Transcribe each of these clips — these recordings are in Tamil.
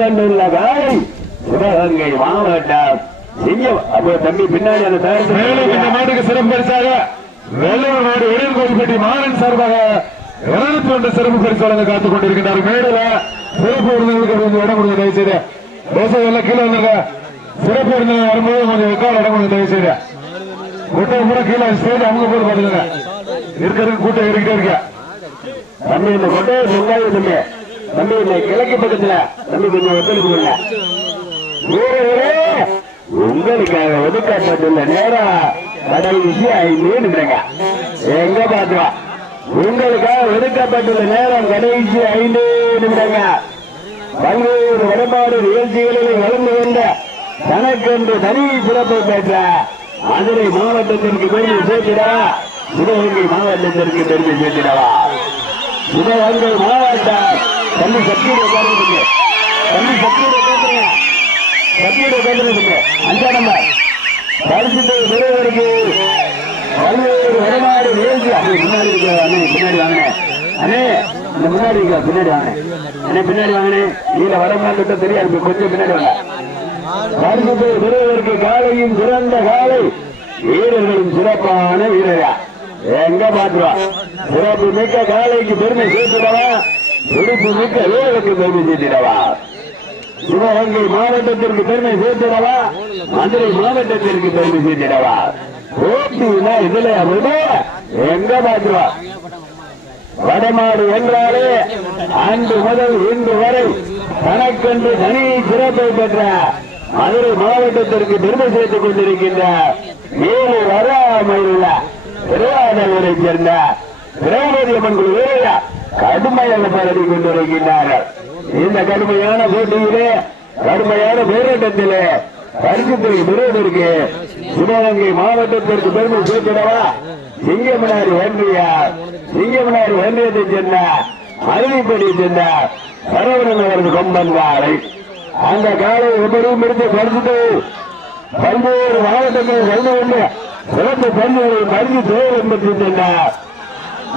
கண்டுள்ள காலை சிவகங்கை மாவட்டம் சிங்கம். அப்போ தம்பி பின்னாடி அந்த மேலும் இந்த மாட்டுக்கு சிறப்பு பரிசாக வெள்ளூர் நாடு எழில் கோயில்பட்டி மாறன் சார்பாக 201 சிறப்பு பரிசு வழங்க காத்துக் கொண்டிருக்கிறார். மேடையில சிறப்பு விருந்தினர்களுக்கு கொஞ்சம் இடம் கொடுங்க தயவு செய்து. தேசம் எல்லாம் கீழே வந்துருங்க. சிறப்பு விருந்தினர் வரும்போது கொஞ்சம் உட்கார இடம் கொடுங்க தயவு செய்து. கூட்டம் கூட கீழே ஸ்டேஜ் அவங்க போது பாத்துக்கோங்க. இருக்கிறதுக்கு கூட்டம் இருக்கிட்டே இருக்க. தம்பி இந்த கொட்டையை சொல்லாது தம்பி. தம்பி இந்த கிழக்கு பக்கத்துல தம்பி கொஞ்சம் ஒத்துழைப்பு இல்லை. வீரர்களே உங்களுக்காக ஒதுக்கப்பட்டுள்ள நேரம் கடைசி 5 நிமிடங்க. எங்க பாத்துவா உங்களுக்காக ஒதுக்கப்பட்டுள்ள நேரம் கடைசி 5 நிமிடங்க. பல்வேறு வடபாடு நிகழ்ச்சிகளில் வளர்ந்து வந்த தனக்கென்று தனி சிறப்பு பெற்ற மதுரை மாவட்டத்திற்கு பெருமை சேர்த்திடவா, சிவகங்கை மாவட்டத்திற்கு பெருமை சேர்த்திடவா. சிவகங்கை மாவட்டம் தண்ணி சக்தியோட உட்கார்ந்து தண்ணி சக்தியோட உட்காந்துருங்க. சக்தியோட உட்காந்துருக்கு 5ஆம் நம்பர் பரிசுத்தை பெறுவதற்கு பல்வேறு வடமாடு நிகழ்ச்சி. அப்படி முன்னாடி இருக்க பின்னாடி வாங்கினேன் அண்ணே. இந்த முன்னாடி இருக்க பின்னாடி வாங்கினேன் அண்ணே. பின்னாடி வாங்கினேன். கீழே வரமாட்ட தெரியாது. கொஞ்சம் பின்னாடி வாங்க. பரிசுத்தை பெறுவதற்கு காலையும் சிறந்த காலை, வீரர்களும் சிறப்பான வீரரா. எங்க பாத்துவா சிறப்பு மிக்க காலைக்கு பெருமை சேர்த்திடவா, துடிப்பு மிக்க வீரருக்கு பெருமை சேர்த்திடவா. சிவகங்கை மாவட்டத்திற்கு பெருமை சேர்த்திடவா, மதுரை மாவட்டத்திற்கு பெருமை சேர்த்திடவா. போட்டினா இதுல எங்க பாத்துவா. வடமாடு என்றாலே அன்று முதல் இன்று வரை தனக்கென்று தனி சிறப்பை பெற்ற மதுரை மாவட்டத்திற்கு பெருமை சேர்த்துக் கொண்டிருக்கின்ற மேலே வராமையுள்ள திருவாரூரை சேர்ந்த திரௌபதி அம்மன் குழு வீரர்கள் கடுமையான போராடி கொண்டிருக்கின்றார்கள். இந்த கடுமையான போட்டியிலே கடுமையான போராட்டத்திலே பரிசுத்தை பெறுவதற்கு சிவகங்கை மாவட்டத்திற்கு பெருமை சேர்த்திடவா, சிங்கமனாரி ஒன்றியத்தை சேர்ந்த அருவிப்படி சேர்ந்த சரவணன் அவரது கொம்பன் காலை. அந்த காலை எப்படியும் எடுத்து பரிசுத்தை பல்வேறு மாவட்டங்களில் கலந்து கொண்டு சிறப்பு பண்புகளை மருதி தேவை சென்றார்.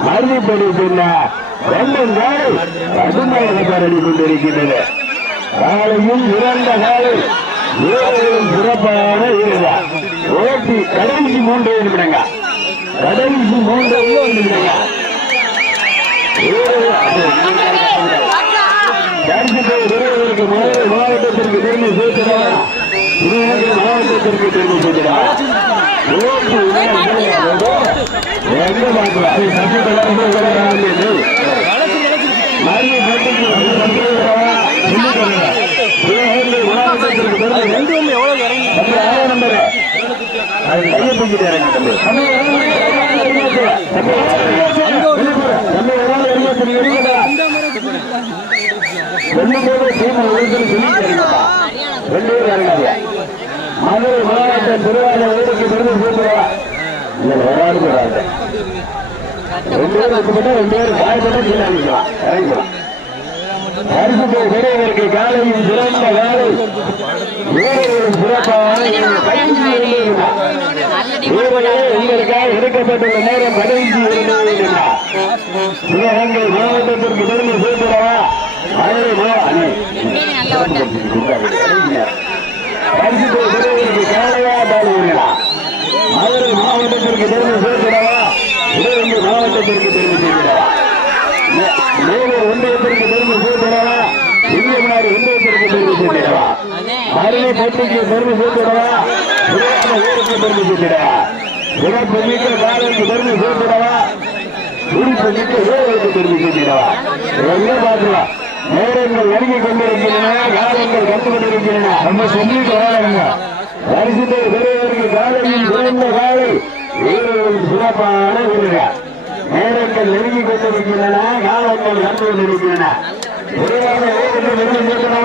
மருதிப்படி சென்றார் கொம்பன் காலை கடுமையாக போராடி கொண்டிருக்கின்றது. காலையும் சிறந்த காலை, வீரர்களும் சிறப்பான வீரர்கள். ஓட்டி கடைசி 3 நிமிடங்க. கடைசி 3 நிமிடங்க. பெறுவதற்கு மதுரை மாவட்டத்திற்கு பெருமை சேர்த்திடவா, மாவட்டத்திற்கு பெருமை சேர்த்திடவா. எங்க பார்க்கலாம் மதுரை மாவட்டம் திருவாரூருக்கு பெருமை சேர்த்துவா. இல்ல வராது வராது 2 பேருக்கு மட்டும் 2 பேர் காயப்பட்டு இறங்கிக்கலாம். பரிசுத்தை பெறுவதற்கு காலையும் சிறந்த காலை, வீரர்களும் சிறப்பான உங்களுக்காக எடுக்கப்பட்டுள்ள நேரம் கடைசி சிவகங்கை மாவட்டத்திற்கு பெருமை சேர்த்துடவா. பரிசுத்தை பெறுவதற்கு காலையா பாடுவீர்களா, மதுரை மாவட்டத்திற்கு பெருமை சேர்த்துடவா, சிவகங்கை மாவட்டத்திற்கு பெருமை சேர்த்துடவா. மேலூர் ஒன்றியத்திற்கு பெருமை சேர்த்துடவா, சிங்கமனாரி ஒன்றியத்திற்கு பெருமை சேர்த்துடவா. அருளை போட்டிக்கு பெருமை சேர்த்துடவா, ஊருக்கு பெருமை சேர்த்துடவா. சிறப்பு மிக்க காலைக்கு பெருமை சேர்த்துடவா, துடிப்பு மிக்க வீரர்களுக்கு பெருமை சேர்த்துடவா. எங்க பார்த்துவா நேரங்கள் நெருங்கிக் கொண்டிருக்கின்றன, காலங்கள் கண்டு கொண்டிருக்கின்றன. நம்ம சொல்லிட்டு வாழங்க. பரிசுத்தை பெறுவதற்கு காலையும் சிறந்த காலை, வீரர்களும் சிறப்பான வீரர்கள். நேரங்கள் நெருங்கிக் கொண்டிருக்கின்றன, காலங்கள் கண்டு கொண்டிருக்கின்றன. பெருமை சேர்த்தனா